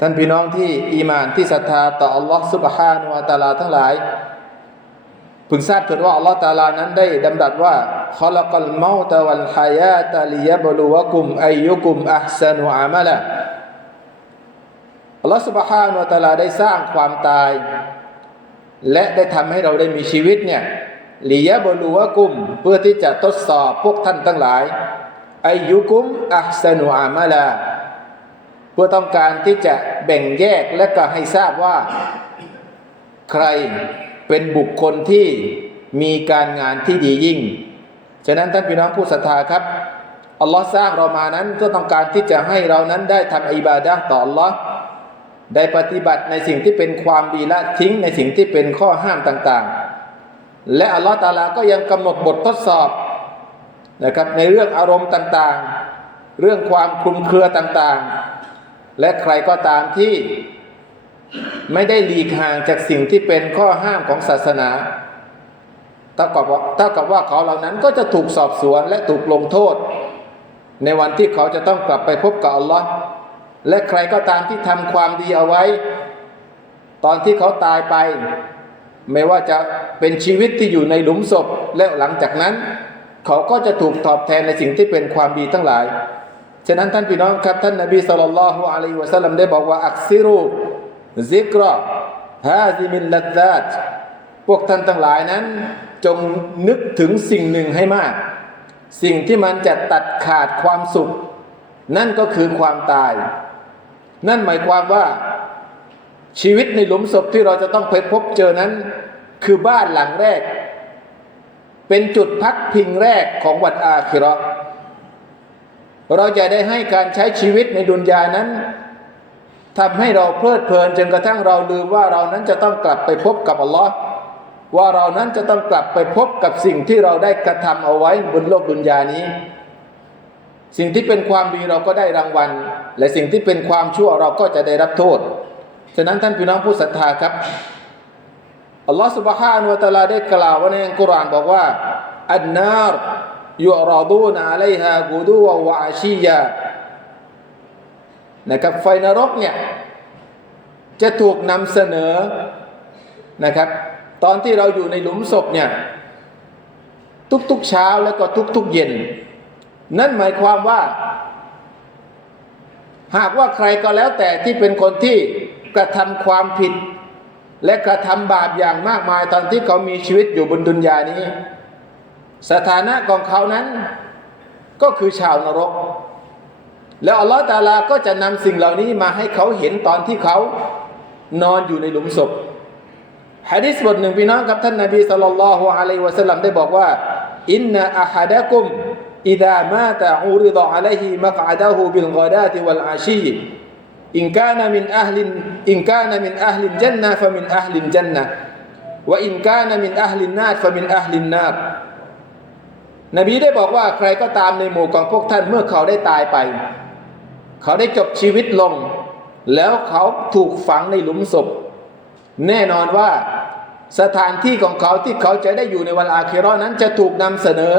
ท่านพี่น้องที่อีมานที่ศรัทธาต่ออัลลอฮ์สุบฮานุวะตาลาทั้งหลายพึงทราบเถิดว่าอัลลอฮ์ตาลานั้นได้ดำรัสว่าขลักัลเมาตะวัลฮายาตะลิยบลูวะกุมอายุกุมอัพซานุอามะละอัลลอฮ์สุบฮานุวะตาลาได้สร้างความตาย และได้ทำให้เราได้มีชีวิตเนี่ยลิยบลูวะกุมเพื่อที่จะทดสอบพวกท่านทั้งหลายอายุกุมอัพซานุอามะละ พื่อต้องการที่จะแบ่งแยกและก็ให้ทราบว่า ใครเป็นบุคคลที่มีการงานที่ดียิ่ง ฉะนั้นท่านพี่น้องผู้ศรัทธาครับอัลลอฮ์สร้างเรามานั้นก็ต้องการที่จะให้เรานั้นได้ทำอิบาดะต่ออัลลอฮ์ได้ปฏิบัติในสิ่งที่เป็นความดีละทิ้งในสิ่งที่เป็นข้อห้ามต่างๆ และอัลลอฮ์ตาลาก็ยังกำหนดบททดสอบนะครับในเรื่องอารมณ์ต่างๆ เรื่องความคลุมเครือต่างๆ และใครก็ตามที่ไม่ได้หลีกห่างจากสิ่งที่เป็นข้อห้ามของศาสนาเท่ากับว่าเท่ากับว่าเขาเหล่านั้นก็จะถูกสอบสวนและถูกลงโทษ ในวันที่เขาจะต้องกลับไปพบกับอัลลอฮ์และใครก็ตามที่ทำความดีเอาไว้ ตอนที่เขาตายไป ไม่ว่าจะเป็นชีวิตที่อยู่ในหลุมศพและหลังจากนั้น เขาก็จะถูกตอบแทนในสิ่งที่เป็นความดีทั้งหลาย ฉะนั้นท่านพี่น้องครับท่านนบีสุลต่านละฮ์อะลัยฮิวะสัลลัมได้บอกว่าอักซิรูซิกรอฮาซิมินลัดซาตพวกท่านทั้งหลายนั้น จงนึกถึงสิ่งหนึ่งให้มาก สิ่งที่มันจะตัดขาดความสุข นั่นก็คือความตาย นั่นหมายความว่าชีวิตในหลุมศพที่เราจะต้องไปพบเจอนั้น คือบ้านหลังแรก เป็นจุดพักพิงแรกของวันอาคิเราะห์ เราจะได้ให้การใช้ชีวิตในดุนยานั้นทำให้เราเพลิดเพลินจนกระทั่งเราลืมว่าเรานั้นจะต้องกลับไปพบกับอัลลอฮ์ว่าเรานั้นจะต้องกลับไปพบกับสิ่งที่เราได้กระทำเอาไว้บนโลกดุนยานี้ สิ่งที่เป็นความดีเราก็ได้รางวัล และสิ่งที่เป็นความชั่วเราก็จะได้รับโทษ ฉะนั้นท่านพี่น้องผู้ศรัทธาครับอัลลอฮ์สุบฮานุตะลาได้กล่าวไว้ในอัลกุรอานบอกว่าอันนาร ยุรอดูนอะลัยฮากูดูวะอาชียานะครับไฟนรกเนี่ยจะถูกนำเสนอนะครับ ตอนที่เราอยู่ในหลุมศพเนี่ยทุกๆเช้าแล้วก็ทุกๆเย็น นั่นหมายความว่า หากว่าใครก็แล้วแต่ที่เป็นคนที่กระทำความผิด และกระทำบาปอย่างมากมายตอนที่เขามีชีวิตอยู่บนดุนยานี้ สถานะของเขานั้นก็คือชาวนรก แล้วอัลลอฮฺตาลาก็จะนำสิ่งเหล่านี้มาให้เขาเห็นตอนที่เขานอนอยู่ในหลุมศพฮะดิษบทหนึ่งพี่น้องครับท่านนบีสัลลัลลอฮุอะลัยฮิวะสัลลัมได้บอกว่าอินนาอะฮัดะกุมอิดามาตะอูริดะอะลัยฮิมักอะดะฮูบิลกอดาติวัลอาชีอินกานะมินอัลลินอินกานะมินอัลลินจันนะฟะมินอัลลินจันนะวะอินกานะมินอัลลินนาฟะมินอัลลินนาร์ นบีได้บอกว่าใครก็ตามในหมู่ของพวกท่านเมื่อเขาได้ตายไป เขาได้จบชีวิตลง แล้วเขาถูกฝังในหลุมศพ แน่นอนว่าสถานที่ของเขาที่เขาจะได้อยู่ในวันอาเครอนั้นจะถูกนำเสนอ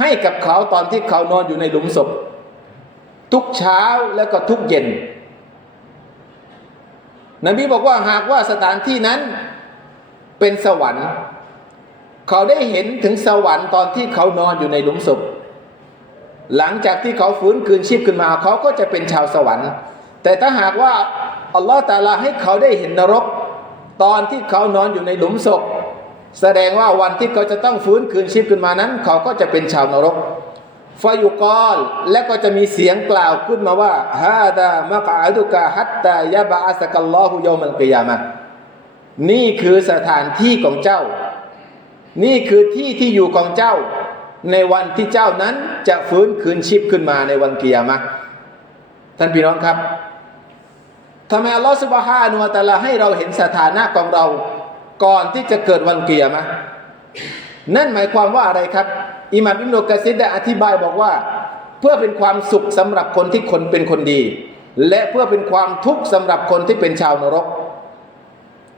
ให้กับเขาตอนที่เขานอนอยู่ในหลุมศพ ทุกเช้าแล้วก็ทุกเย็น นบีบอกว่าหากว่าสถานที่นั้นเป็นสวรรค์ เขาได้เห็นถึงสวรรค์ตอนที่เขานอนอยู่ในหลุมศพ หลังจากที่เขาฟื้นคืนชีพขึ้นมา เขาก็จะเป็นชาวสวรรค์ แต่ถ้าหากว่าอัลลอฮฺตาลาให้เขาได้เห็นนรก ตอนที่เขานอนอยู่ในหลุมศพ แสดงว่าวันที่เขาจะต้องฟื้นคืนชีพขึ้นมานั้น เขาก็จะเป็นชาวนรกฟายุกอลและก็จะมีเสียงกล่าวขึ้นมาว่าฮาดามะกาดุกะฮัตตายะบะอัสกัลลอฮุยอมัลกิยามะนี่คือสถานที่ของเจ้า นี่คือที่ที่อยู่ของเจ้า ในวันที่เจ้านั้นจะฟื้นคืนชีพขึ้นมาในวันเกิยามะท่านพี่น้องครับทำไมอัลลอฮฺสุบฮานุวะตะลาให้เราเห็นสถานะของเรา ก่อนที่จะเกิดวันเกิยามะนั่นหมายความว่าอะไรครับอิหม่ามอิมนุกะซิดได้อธิบายบอกว่า เพื่อเป็นความสุขสำหรับคนที่คนเป็นคนดี และเพื่อเป็นความทุกข์สำหรับคนที่เป็นชาวนรก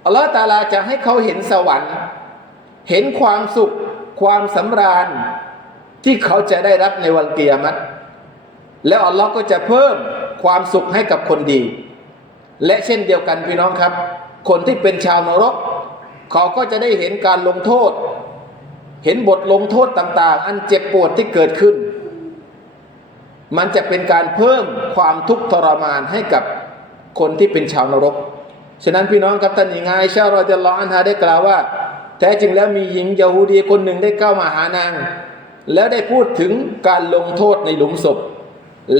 อัลลอฮฺตาลาจะให้เขาเห็นสวรรค์ เห็นความสุขความสำราญที่เขาจะได้รับในวันเกียรติแล้วอัลลอฮ์ก็จะเพิ่มความสุขให้กับคนดี และเช่นเดียวกันพี่น้องครับ คนที่เป็นชาวนรก เขาก็จะได้เห็นการลงโทษ เห็นบทลงโทษต่างๆ อันเจ็บปวดที่เกิดขึ้น มันจะเป็นการเพิ่มความทุกข์ทรมานให้กับคนที่เป็นชาวนรก ฉะนั้นพี่น้องครับท่านหญิงไอชารอจะลออันฮาได้กล่าวว่า แท้จริงแล้วมีหญิงยาฮูดีคนหนึ่งได้เข้ามาหานาง แล้วได้พูดถึงการลงโทษในหลุมศพ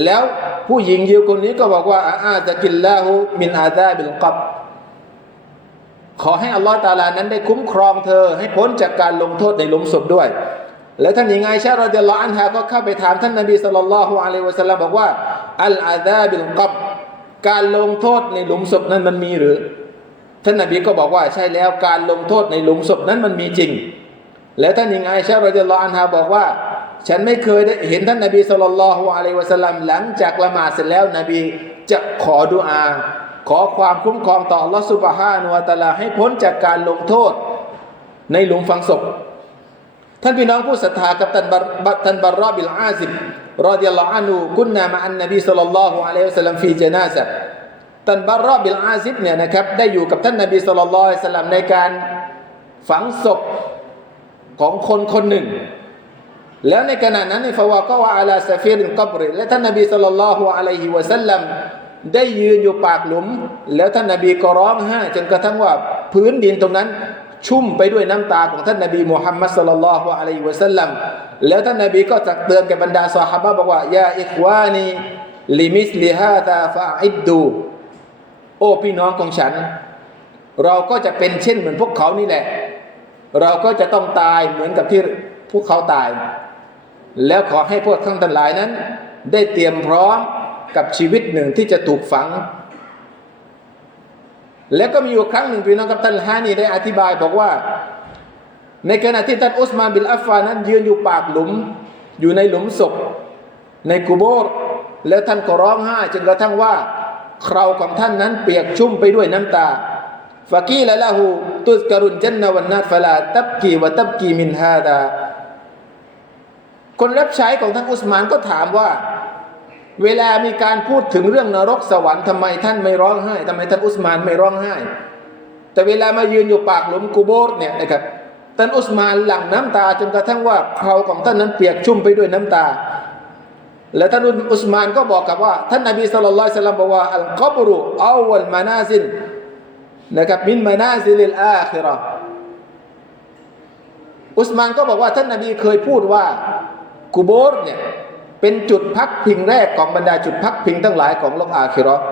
แล้วผู้หญิงยิวคนนี้ก็บอกว่าอาจะกินลาหูมินอาซาบิลกับขอให้อัลลอฮฺตาลานั้นได้คุ้มครองเธอให้พ้นจากการลงโทษในหลุมศพด้วย แล้วท่านหญิงไอชาเรอจะลออันฮาก็เข้าไปถามท่านนบีสุลต่านละฮ์อะลัยฮิวะสัลลัมบอกว่าอัลอาซาบิลกับการลงโทษในหลุมศพนั้นมันมีหรือ ท่านนบีก็บอกว่าใช่แล้วการลงโทษในหลุมศพนั้นมันมีจริง แล้วท่านหญิงไอชารอจะลออันฮาบอกว่า ฉันไม่เคยได้เห็นท่านนบีสุลต่านละฮ์อะลัยวะสัลลัมหลังจากละหมาดเสร็จแล้วนบีจะขอดุอา ขอความคุ้มครองต่อลอสุบฮานุวะตะอาลาให้พ้นจากการลงโทษในหลุมฝังศพ ท่านพี่น้องผู้ศรัทธากับท่านบัรท่านบารรอบิลอาซิบรอดิยัลลอฮุอันฮุกุนนามาอันนบีศ็อลลัลลอฮุอะลัยวะสัลลัมฟีเจนาซะ ท่านบารอบิลอาซิบเนี่ยนะครับได้อยู่กับท่านนบีศ็อลลัลลอฮุลัยฮิวะสัลลัมในการฝังศพของคนคนหนึ่ง แล้วในขณะนั้นในฟาวาก็ว่าอาลาซาฟีรินกับริและท่านนบีศ็อลลัลลอฮุอะลัยฮิวะสัลลัมได้ยืนอยู่ปากหลุม แล้วท่านนบีก็ร้องไห้จนกระทั่งว่าพื้นดินตรงนั้นชุ่มไปด้วยน้ำตาของท่านนบีมุฮัมมัดสุลลัลลอฮุอะลัยฮิวะสัลลัมแล้วท่านนบีก็ตักเตือนแก่บรรดาซอฮาบะบอกว่ายาอิควานีลิมิสลิฮาตาฟาอิดดู โอ้พี่น้องของฉัน เราก็จะเป็นเช่นเหมือนพวกเขานี่แหละ เราก็จะต้องตายเหมือนกับที่พวกเขาตาย แล้วขอให้พวกท่านทั้งหลายนั้น ได้เตรียมพร้อมกับชีวิตหนึ่งที่จะถูกฝัง แล้วก็มีอยู่ครั้งหนึ่งพี่น้องกับท่านฮานีได้อธิบายบอกว่า ในขณะที่ท่านอุสมานบินอัฟฟานั้นยืนอยู่ปากหลุม อยู่ในหลุมศพในกูโบรแล้วท่านก็ร้องไห้จนกระทั่งว่า คราของท่านนั้นเปียกชุ่มไปด้วยน้ำตาฟากีละละหูตุสกรุนจันนวันนาฟลาตับกีวะตับกีมินฮาดาคนรับใช้ของท่านอุสมานก็ถามว่า เวลามีการพูดถึงเรื่องนรกสวรรค์ทำไมท่านไม่ร้องไห้ทำไมท่านอุสมานไม่ร้องไห้ แต่เวลามายืนอยู่ปากหลุมกูโบร์เนี่ยนะครับท่านอุสมานหลั่งน้ำตาจนกระทั่งว่าเขาของท่านนั้นเปียกชุ่มไปด้วยน้ำตา และท่านอุสมานก็บอกกับว่า ท่านนบีสุลต่านสัลลัมบอกว่าอัลกับรุอาวัลมานาซินนะครับมินมานาซิลิลอาคิราะห์อุสมานก็บอกว่าท่านนบีเคยพูดว่ากูโบร์เนี่ยเป็นจุดพักพิงแรกของบรรดาจุดพักพิงทั้งหลายของโลกอาคิราะห์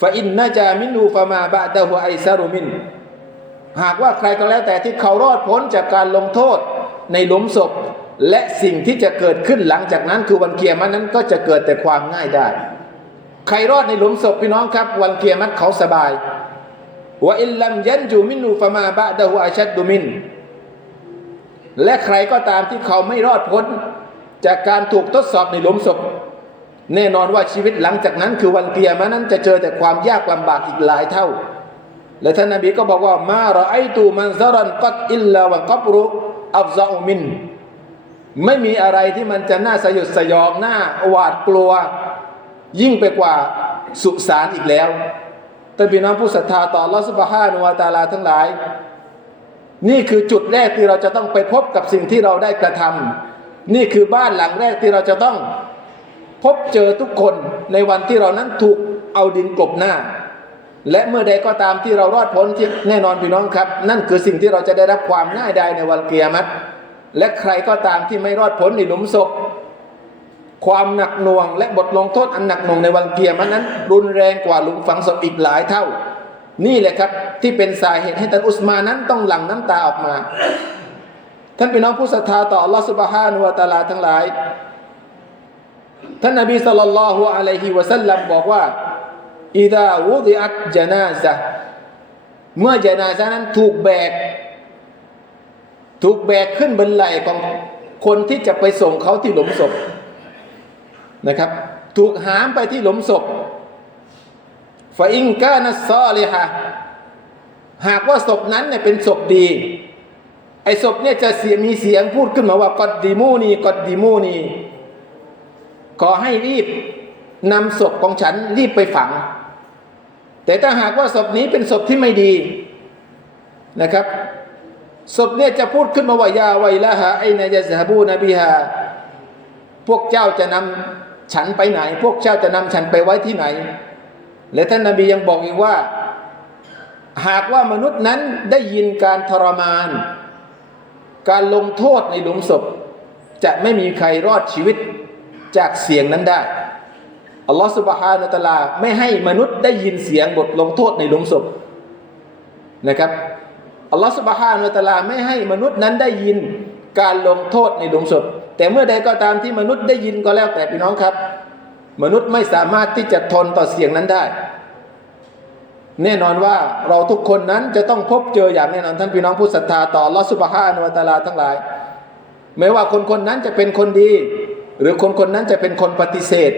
ฟาอินนาจามินูฟามาบะดะฮุไอซารุมิน หากว่าใครก็แล้วแต่ที่เขารอดพ้นจากการลงโทษในหลุมศพ และสิ่งที่จะเกิดขึ้นหลังจากนั้นคือวันเกียรมันนั้นก็จะเกิดแต่ความง่ายได้ ใครรอดในหลุมศพพี่น้องครับ วันเกียรมัดเขาสบายว่าอิลลัมยันจูมินูฟามาบะดะฮุอาชัดดุมิน และใครก็ตามที่เขาไม่รอดพ้น จากการถูกทดสอบในหลุมศพ แน่นอนว่าชีวิตหลังจากนั้น คือวันเกียรมันนั้นจะเจอแต่ความยากลำบากอีกหลายเท่า และท่านนบีก็บอกว่ามาเราไอตูมันซารันกัดอิลลาวันกับรุอัฟซาอุมิน ไม่มีอะไรที่มันจะน่าสยดสยองน่าหวาดกลัว ยิ่งไปกว่าสุสานอีกแล้วแต่พี่น้องผู้ศรัทธาต่อลอสุบฮานุวาตาลาทั้งหลาย นี่คือจุดแรกที่เราจะต้องไปพบกับสิ่งที่เราได้กระทำนี่คือบ้านหลังแรกที่เราจะต้องพบเจอทุกคนในวันที่เรานั้นถูกเอาดินกลบหน้า และเมื่อใดก็ตามที่เรารอดพ้นที่แน่นอนพี่น้องครับ นั่นคือสิ่งที่เราจะได้รับความง่ายดายในวันเกียรติ และใครก็ตามที่ไม่รอดพ้นในหลุมศพ ความหนักหน่วง และบทลงโทษอันหนักหน่วงในวันเกียรตินั้น รุนแรงกว่าหลุมฝังศพอีกหลายเท่า นี่แหละครับที่เป็นสาเหตุให้ท่านอุสมานั้นต้องหลั่งน้ำตาออกมา ท่านพี่น้องผู้ศรัทธาต่อลอสุบฮานุวะตาลาทั้งหลาย ท่านนบีสัลลัลลอฮุอะลัยฮิวะสัลลัมบอกว่าอิดาวุดิอัตจนาซะเมื่อจนาซะนั้นถูกแบก ถูกแบกขึ้นบนไหล่ของคนที่จะไปส่งเขาที่หลุมศพนะครับ ถูกหามไปที่หลุมศพฟาอิงกานัสซอลิฮะหากว่าศพนั้นเนี่ยเป็นศพดี ไอ้ศพเนี่ยจะเสียมีเสียงพูดขึ้นมาว่ากอดดีมูนีกอดดีมูนีขอให้รีบนำศพของฉันรีบไปฝัง แต่ถ้าหากว่าศพนี้เป็นศพที่ไม่ดีนะครับ ศพเนี่ยจะพูดขึ้นมาว่ายาไวละฮะไอนายะซฮบูนบีฮาพวกเจ้าจะนำฉันไปไหน พวกเจ้าจะนำฉันไปไว้ที่ไหน และท่านนบียังบอกอีกว่า หากว่ามนุษย์นั้นได้ยินการทรมาน การลงโทษในหลุมศพ จะไม่มีใครรอดชีวิตจากเสียงนั้นได้อัลลอฮฺสุบฮานาตะลา ไม่ให้มนุษย์ได้ยินเสียงบทลงโทษในหลุมศพนะครับ อัลลอฮฺสุบฮานาตะลาไม่ให้มนุษย์นั้นได้ยินการลงโทษในหลุมศพแต่เมื่อใดก็ตามที่มนุษย์ได้ยินก็แล้วแต่พี่น้องครับ มนุษย์ไม่สามารถที่จะทนต่อเสียงนั้นได้ แน่นอนว่าเราทุกคนนั้นจะต้องพบเจออย่างแน่นอนท่านพี่น้องผู้ศรัทธาต่ออัลอสุบฮานาตะลาทั้งหลาย ไม่ว่าคนคนนั้นจะเป็นคนดี หรือคนคนนั้นจะเป็นคนปฏิเสธ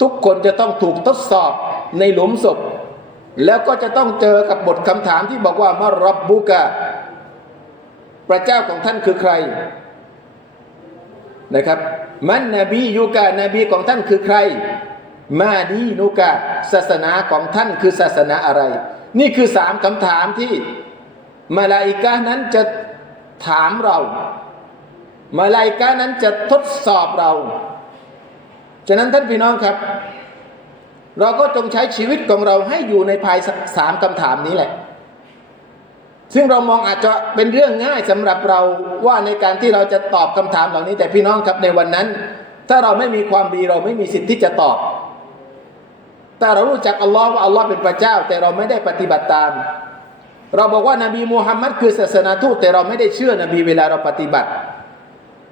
ทุกคนจะต้องถูกทดสอบในหลุมศพ แล้วก็จะต้องเจอกับบทคำถามที่บอกว่ามารับบุกะพระเจ้าของท่านคือใครนะครับ มันนบียูกะนบีของท่านคือใคร มาดีนุกะศาสนาของท่านคือศาสนาอะไร นี่คือสามคำถามที่มาลาอิกะห์นั้นจะถามเรามาลาอิกะห์นั้นจะทดสอบเรา ฉะนั้นท่านพี่น้องครับ เราก็จงใช้ชีวิตของเราให้อยู่ในภายสามคำถามนี้แหละ ซึ่งเรามองอาจจะเป็นเรื่องง่ายสำหรับเราว่าในการที่เราจะตอบคำถามเหล่านี้ แต่พี่น้องครับในวันนั้น ถ้าเราไม่มีความดีเราไม่มีสิทธิ์ที่จะตอบแต่เรารู้จักอัลลอฮ์ว่าอัลลอฮ์เป็นพระเจ้า แต่เราไม่ได้ปฏิบัติตาม เราบอกว่านาบีมูฮัมมัดคือศาสนาทูตแต่เราไม่ได้เชื่อนบีเวลาเราปฏิบัติ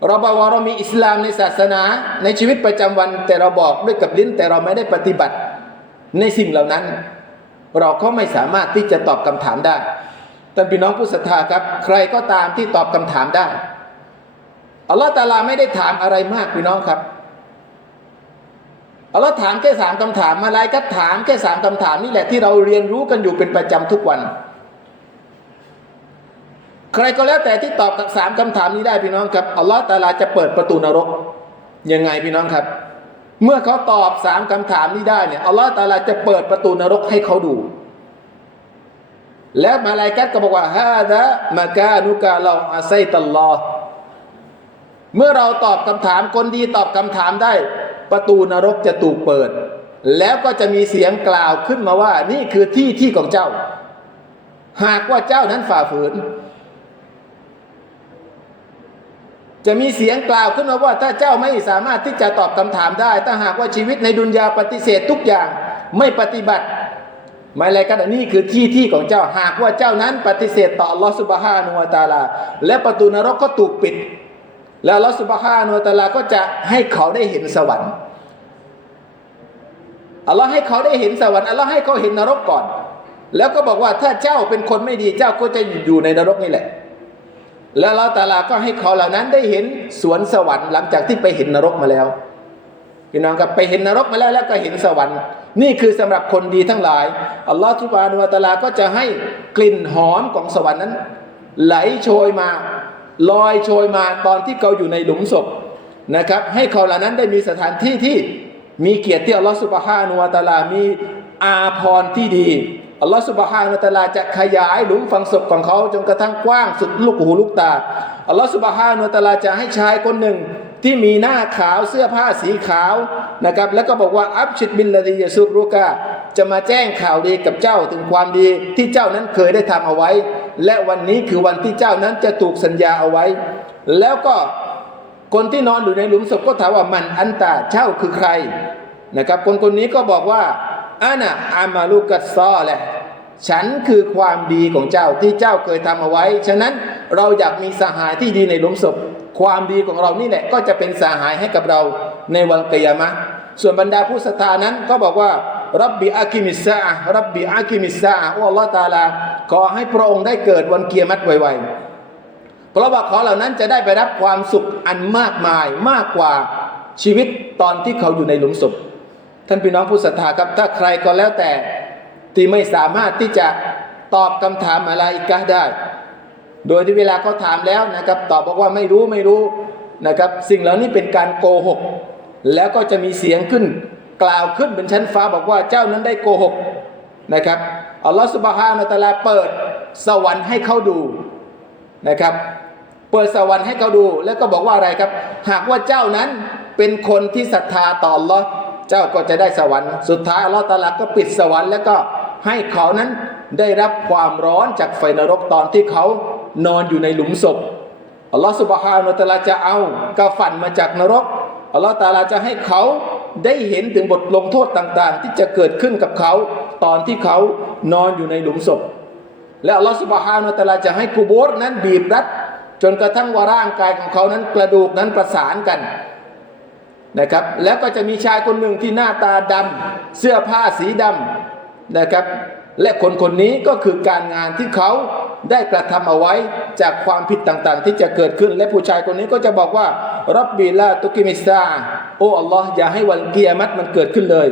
เราบอกว่าเรามีอิสลามในศาสนาในชีวิตประจำวัน แต่เราบอกด้วยกับลิ้นแต่เราไม่ได้ปฏิบัติ ในสิ่งเหล่านั้น เราก็ไม่สามารถที่จะตอบคำถามได้ท่านพี่น้องผู้ศรัทธาครับ ใครก็ตามที่ตอบคำถามได้อัลลอฮฺตาลาไม่ได้ถามอะไรมากพี่น้องครับอัลลอฮ์ถามแค่สามคำถามมาลายก็ถามแค่สามคำถามนี่แหละที่เราเรียนรู้กันอยู่เป็นประจำทุกวัน ใครก็แล้วแต่ที่ตอบกับสามคำถามนี้ได้พี่น้องครับอัลลอฮ์ตาลาจะเปิดประตูนรกยังไงพี่น้องครับ เมื่อเขาตอบสามคำถามนี้ได้เนี่ยอัลลอฮ์ตาลาจะเปิดประตูนรกให้เขาดู แล้วมาลายกัดก็บอกว่าฮาดะมากานุกาลองอาไซตัลลอฮเมื่อเราตอบคำถามคนดีตอบคำถามได้ ประตูนรกจะถูกเปิด แล้วก็จะมีเสียงกล่าวขึ้นมาว่า นี่คือที่ที่ของเจ้า หากว่าเจ้านั้นฝ่าฝืน จะมีเสียงกล่าวขึ้นมาว่าถ้าเจ้าไม่สามารถที่จะตอบคำถามได้ ถ้าหากว่าชีวิตในดุนยาปฏิเสธทุกอย่างไม่ปฏิบัติหมายอะไรกันนี่คือที่ที่ของเจ้าหากว่าเจ้านั้นปฏิเสธต่อลอสุบฮานุวาตาลา และประตูนรกก็ถูกปิด แล้วลอสุบฮานุวาตาลาก็จะให้เขาได้เห็นสวรรค์อัลลอฮ์ให้เขาได้เห็นสวรรค์อัลลอฮ์ให้เขาเห็นนรกก่อน แล้วก็บอกว่าถ้าเจ้าเป็นคนไม่ดีเจ้าก็จะอยู่ในนรกนี่แหละ แล้วเราตาลาก็ให้เขาเหล่านั้นได้เห็นสวนสวรรค์หลังจากที่ไปเห็นนรกมาแล้วพี่น้องครับไปเห็นนรกมาแล้วแล้วก็เห็นสวรรค์ นี่คือสำหรับคนดีทั้งหลายอัลลอฮฺทุบานุวะตาลาก็จะให้กลิ่นหอมของสวรรค์นั้น ไหลโชยมา ลอยโชยมาตอนที่เขาอยู่ในหลุมศพนะครับ ให้เขาเหล่านั้นได้มีสถานที่ที่มีเกียรติที่อัลลอฮฺสุบฮานุวะตาลามีอาพรที่ดี อัลลอฮฺสุบฮานุตาลาจะขยายหลุมฝังศพของเขาจนกระทั่งกว้างสุดลูกหูลูกตาอัลลอฮฺสุบฮานุตาลาจะให้ชายคนหนึ่งที่มีหน้าขาวเสื้อผ้าสีขาวนะครับ แล้วก็บอกว่าอับชิดบินลาดียสุรุกาจะมาแจ้งข่าวดีกับเจ้าถึงความดีที่เจ้านั้นเคยได้ทำเอาไว้ และวันนี้คือวันที่เจ้านั้นจะถูกสัญญาเอาไว้ แล้วก็คนที่นอนอยู่ในหลุมศพก็ถามว่ามันอันตาเจ้าคือใครนะครับ คนคนนี้ก็บอกว่า อานะอามาลูกัสซอแหละฉันคือความดีของเจ้าที่เจ้าเคยทำเอาไว้ ฉะนั้นเราอยากมีสหายที่ดีในหลุมศพ ความดีของเรานี่แหละก็จะเป็นสหายให้กับเราในวันกิยามะส่วนบรรดาผู้ศรัทธานั้นก็บอกว่ารับบิอากิมิซารับบิอากิมิซาอ้อัลลอฮฺตาลา ขอให้พระองค์ได้เกิดวันเกียรติไวๆ เพราะว่าขอเหล่านั้นจะได้ไปรับความสุขอันมากมายมากกว่าชีวิตตอนที่เขาอยู่ในหลุมศพ ท่านพี่น้องผู้ศรัทธาครับถ้าใครก็แล้วแต่ที่ไม่สามารถที่จะตอบคำถามอะไรอีกได้ โดยที่เวลาเขาถามแล้วนะครับ ตอบบอกว่าไม่รู้ไม่รู้นะครับ สิ่งเหล่านี้เป็นการโกหก แล้วก็จะมีเสียงขึ้น กล่าวขึ้นเป็นชั้นฟ้าบอกว่าเจ้านั้นได้โกหกนะครับอัลลอฮฺสุบฮานาตะลาเปิดสวรรค์ให้เขาดูนะครับ เปิดสวรรค์ให้เขาดู แล้วก็บอกว่าอะไรครับ หากว่าเจ้านั้นเป็นคนที่ศรัทธาต่ออัลลอฮ์ เจ้าก็จะได้สวรรค์สุดท้ายอัลลอฮฺตะลาก็ปิดสวรรค์แล้วก็ให้เขานั้นได้รับความร้อนจากไฟนรกตอนที่เขานอนอยู่ในหลุมศพอัลลอฮฺสุบฮานาตะลาจะเอากระฝันมาจากนรกอัลลอฮฺตะลาจะให้เขาได้เห็นถึงบทลงโทษต่างๆ ที่จะเกิดขึ้นกับเขาตอนที่เขานอนอยู่ในหลุมศพ และอัลลอฮฺสุบฮานาตะลาจะให้กูโบรนั้นบีบรัดจนกระทั่งว่าร่างกายของเขานั้นกระดูกนั้นประสานกัน นะครับ แล้วก็จะมีชายคนหนึ่งที่หน้าตาดำเสื้อผ้าสีดำนะครับ และคนคนนี้ก็คือการงานที่เขาได้กระทำเอาไว้จากความผิดต่างๆ ที่จะเกิดขึ้น และผู้ชายคนนี้ก็จะบอกว่ารับบีลาตุกิมิซาโอ้อัลลอฮ์อย่าให้วันเกียรติมันเกิดขึ้นเลย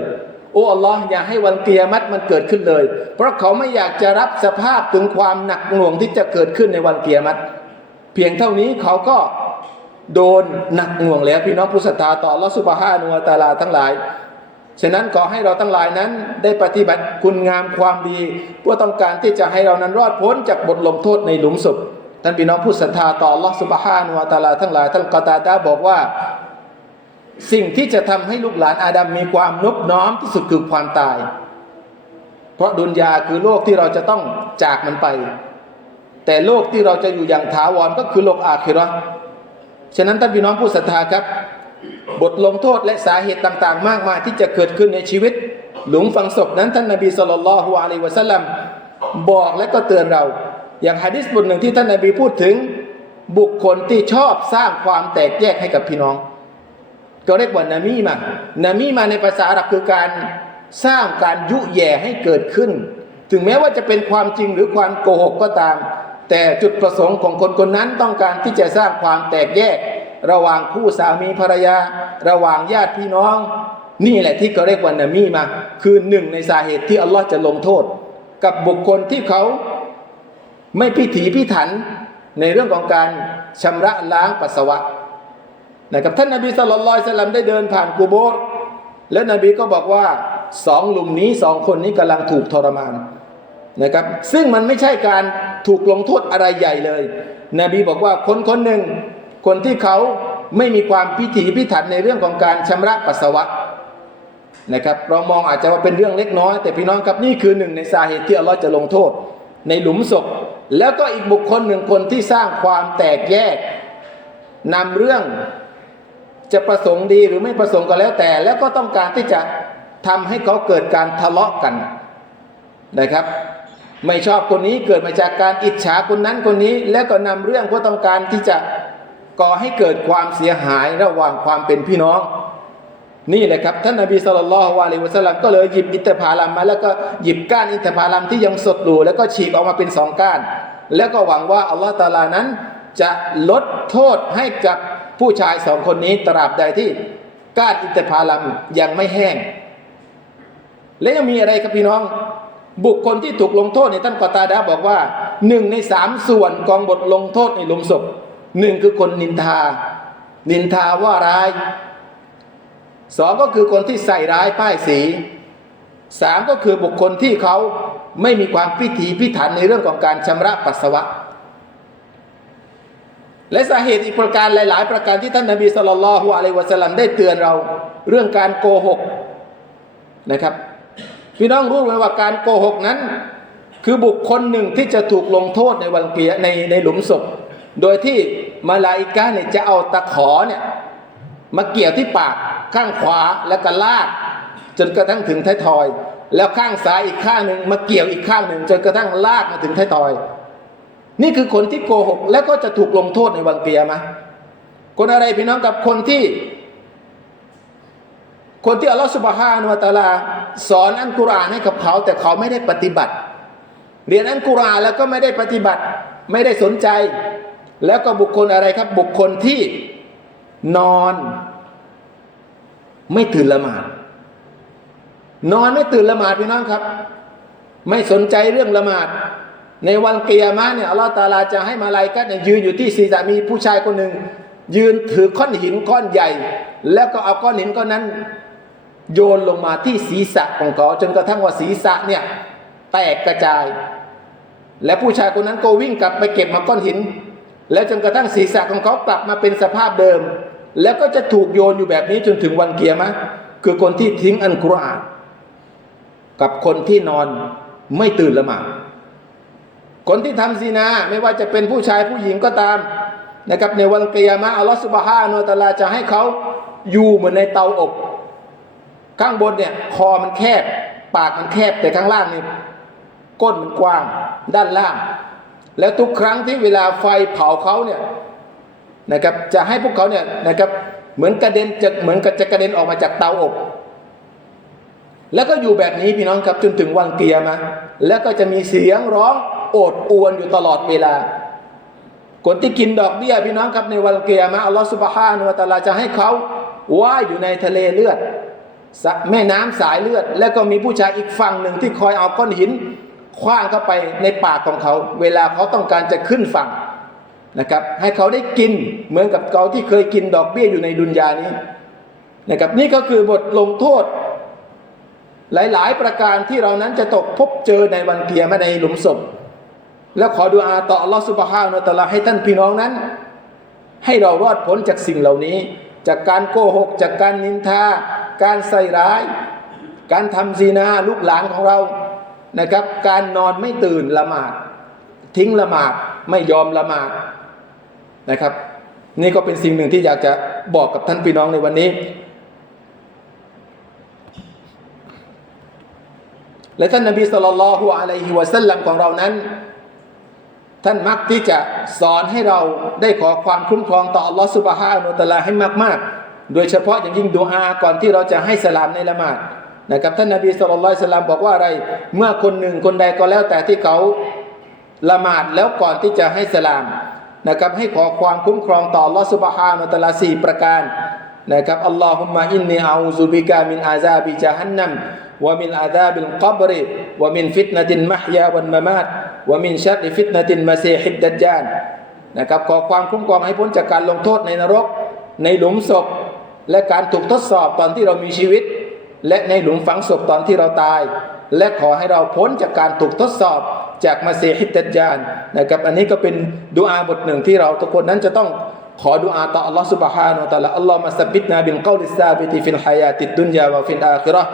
โอ้อัลลอฮ์อย่าให้วันเกียรติมันเกิดขึ้นเลย เพราะเขาไม่อยากจะรับสภาพถึงความหนักหน่วงที่จะเกิดขึ้นในวันเกียรติเพียงเท่านี้เขาก็ โดนหนักหน่วงแล้วพี่น้องผู้ศรัทธาต่อลอสุบฮานุวตาลาทั้งหลายฉะนั้นขอให้เราทั้งหลายนั้นได้ปฏิบัติคุณงามความดีเพื่อต้องการที่จะให้เรานั้นรอดพ้นจากบทลงโทษในหลุมศพท่านพี่น้องผู้ศรัทธาต่อลอสุบฮานุวตาลาทั้งหลายท่านกอตาดาบอกว่า สิ่งที่จะทำให้ลูกหลานอาดัมมีความนบน้อมที่สุดคือความตาย เพราะดุนยาคือโลกที่เราจะต้องจากมันไป แต่โลกที่เราจะอยู่อย่างถาวรก็คือโลกอาคิเราะ ฉะนั้นท่านพี่น้องผู้ศรัทธาครับ บทลงโทษและสาเหตุต่างๆ มากมายที่จะเกิดขึ้นในชีวิต หลุมฝังศพนั้นท่านนบีสุลต่านละฮ์อะลัยวะสัลลัมบอกและก็เตือนเรา อย่างฮะดิษบทหนึ่งที่ท่านนบีพูดถึงบุคคลที่ชอบสร้างความแตกแยกให้กับพี่น้อง ก็เรียกว่านามีมานามีมาในภาษาอาหรับคือการสร้างการยุแย่ให้เกิดขึ้น ถึงแม้ว่าจะเป็นความจริงหรือความโกหกก็ตาม แต่จุดประสงค์ของคนคนนั้นต้องการที่จะสร้างความแตกแยก ระหว่างคู่สามีภรรยา ระหว่างญาติพี่น้อง นี่แหละที่เขาเรียกว่านามีมา คือหนึ่งในสาเหตุที่อัลลอฮ์จะลงโทษ กับบุคคลที่เขาไม่พิถีพิถันในเรื่องของการชำระล้างปัสสาวะนะครับท่านนบีสุลต่านสลัมได้เดินผ่านกูโบสแล้วนบีก็บอกว่าสองหลุมนี้สองคนนี้กำลังถูกทรมาน นะครับ ซึ่งมันไม่ใช่การถูกลงโทษอะไรใหญ่เลย นบีบอกว่าคนคนหนึ่ง คนที่เขาไม่มีความพิถีพิถันในเรื่องของการชำระปัสสาวะนะครับเรามองอาจจะว่าเป็นเรื่องเล็กน้อย แต่พี่น้องครับนี่คือหนึ่งในสาเหตุที่อัลลอฮ์จะลงโทษ ในหลุมศพ แล้วก็อีกบุคคลหนึ่งคนที่สร้างความแตกแยกนำเรื่องจะประสงค์ดีหรือไม่ประสงค์ก็แล้วแต่ แล้วก็ต้องการที่จะทำให้เขาเกิดการทะเลาะกันนะครับ ไม่ชอบคนนี้เกิดมาจากการอิจฉาคนนั้นคนนี้ แล้วก็นำเรื่องเพื่อต้องการที่จะก่อให้เกิดความเสียหายระหว่างความเป็นพี่น้อง นี่แหละครับท่านนบีสุลต่านละฮ์วะลัยวะสลลัมก็เลยหยิบอินทผลัมมา แล้วก็หยิบก้านอินทผลัมที่ยังสดอยู่แล้วก็ฉีกออกมาเป็นสองก้าน แล้วก็หวังว่าอัลลอฮฺตาลานั้น จะลดโทษให้กับผู้ชายสองคนนี้ตราบใดที่ก้านอินทผลัมยังไม่แห้ง และยังมีอะไรครับพี่น้อง บุคคลที่ถูกลงโทษในท่านกอตาดาบอกว่าหนึ่งในสามส่วนกองบทลงโทษในหลุมศพหนึ่งคือคนนินทา นินทาว่าร้ายสองก็คือคนที่ใส่ร้ายป้ายสีสามก็คือบุคคลที่เขาไม่มีความพิถีพิถันในเรื่องของการชำระปัสสาวะ และสาเหตุอีกประการหลาย ๆ ประการที่ท่านนบีสุลต่านละฮ์อะลัยวะสัลลัมได้เตือนเราเรื่องการโกหกนะครับ พี่น้องรู้ไหมว่าการโกหกนั้น คือบุคคลหนึ่งที่จะถูกลงโทษในวันเกียในในหลุมศพ โดยที่มาลาอิกาเนี่ยจะเอาตะขอเนี่ยมาเกี่ยวที่ปากข้างขวาแล้วก็ลาก จนกระทั่งถึงท้ายทอย แล้วข้างซ้ายอีกข้างหนึ่งมาเกี่ยวอีกข้างหนึ่ง จนกระทั่งลากมาถึงท้ายทอย นี่คือคนที่โกหก แล้วก็จะถูกลงโทษในวันเกียร์มะคนอะไรพี่น้องกับคนที่ คนที่อัลลอฮฺสุบฮานุวะตะลา สอนอันกุรอานให้กับเขา แต่เขาไม่ได้ปฏิบัติ เรียนอันกุรอานแล้วก็ไม่ได้ปฏิบัติ ไม่ได้สนใจ แล้วก็บุคคลอะไรครับ บุคคลที่นอน ไม่ตื่นละหมาดนอนไม่ตื่นละหมาดพี่น้องครับ ไม่สนใจเรื่องละหมาด ในวันเกียร์มาเนี่ยอัลลอฮฺตาลาจะให้มาลายกัดเนี่ยยืนอยู่ที่ศีรษะมีผู้ชายคนหนึ่งยืนถือก้อนหินก้อนใหญ่ แล้วก็เอาก้อนหินก้อนนั้น โยนลงมาที่ศีรษะของเขา จนกระทั่งว่าศีรษะเนี่ยแตกกระจาย และผู้ชายคนนั้นก็วิ่งกลับไปเก็บมาก้อนหิน แล้วจนกระทั่งศีรษะของเขากลับมาเป็นสภาพเดิม แล้วก็จะถูกโยนอยู่แบบนี้จนถึงวันเกียร์มะคือคนที่ทิ้งอันกุรอานกับคนที่นอนไม่ตื่นละหมาดคนที่ทำซีนาไม่ว่าจะเป็นผู้ชายผู้หญิงก็ตามนะครับในวันเกียรมะอัลลอฮฺสุบฮานุตะลาจะให้เขาอยู่เหมือนในเตาอบ ข้างบนเนี่ยคอมันแคบ ปากมันแคบแต่ข้างล่างนี่ก้นมันกว้างด้านล่าง แล้วทุกครั้งที่เวลาไฟเผาเขาเนี่ยนะครับจะให้พวกเขาเนี่ยนะครับเหมือนกระเด็นจะเหมือนกับจะกระเด็นออกมาจากเตาอบ แล้วก็อยู่แบบนี้พี่น้องครับจนถึงวันเกียร์มาแล้วก็จะมีเสียงร้องโอดอวนอยู่ตลอดเวลา คนที่กินดอกเบี้ยพี่น้องครับในวันเกียร์มาอัลลอฮฺสุบฮานุวะตะลาจะให้เขาว่ายอยู่ในทะเลเลือด แม่น้ำสายเลือด แล้วก็มีผู้ชายอีกฝั่งหนึ่งที่คอยเอาก้อนหินคว้างเข้าไปในปากของเขา เวลาเขาต้องการจะขึ้นฝั่งนะครับให้เขาได้กินเหมือนกับเขาที่เคยกินดอกเบี้ยอยู่ในดุนยานี้นะครับนี่ก็คือบทลงโทษ หลาย ๆ ประการที่เรานั้นจะตกพบเจอในวันเกียร์มาในหลุมศพ แล้วขอดูอาต่ออัลลอฮฺสุบฮานุตะลาให้ท่านพี่น้องนั้น ให้เรารอดพ้นจากสิ่งเหล่านี้ จากการโกหก จากการนินทา การใส่ร้าย การทำซีนาลูกหลานของเรานะครับ การนอนไม่ตื่นละหมาด ทิ้งละหมาดไม่ยอมละหมาดนะครับ นี่ก็เป็นสิ่งหนึ่งที่อยากจะบอกกับท่านพี่น้องในวันนี้ และท่านนบีสุลต่านละฮุอะลัยฮิวะสัลลัมของเรานั้น ท่านมักที่จะสอนให้เราได้ขอความคุ้มครองต่ออัลลอฮฺสุบฮานุตะลาให้มากๆ โดยเฉพาะอย่างยิ่งดูอาก่อนที่เราจะให้สลามในละหมาดนะครับท่านนาบีสุลต่านสลามบอกว่าอะไร เมื่อคนหนึ่งคนใดก็แล้วแต่ที่เขาละหมาดแล้วก่อนที่จะให้สลามนะครับให้ขอความคุ้มครองต่อลอสุบฮานุตลาสีประการนะครับอัลลอฮุมะอินนีอูซุบิกามินอาซาบิจฮันนัมวะมินอาซาบิลกับริวะมินฟิตนะตินมหยาวันมามาตวะมินชัดฟิตนะตินมาเซฮิดดัจจานนะครับขอความคุ้มครองให้พ้นจากการลงโทษในนรก ในหลุมศพ และการถูกทดสอบตอนที่เรามีชีวิต และในหลุมฝังศพตอนที่เราตาย และขอให้เราพ้นจากการถูกทดสอบจากมาเซฮิดดัจจานนะครับอันนี้ก็เป็นดุอาบทหนึ่งที่เราทุกคนนั้นจะต้องขอดุอาต่อ Allah سبحانه และ تعالى อัลลอฮ์มาสับบิตนาบิลกอลิซาบิติฟิลฮายาติดดุนยาวะฟิลอาคิเราะห์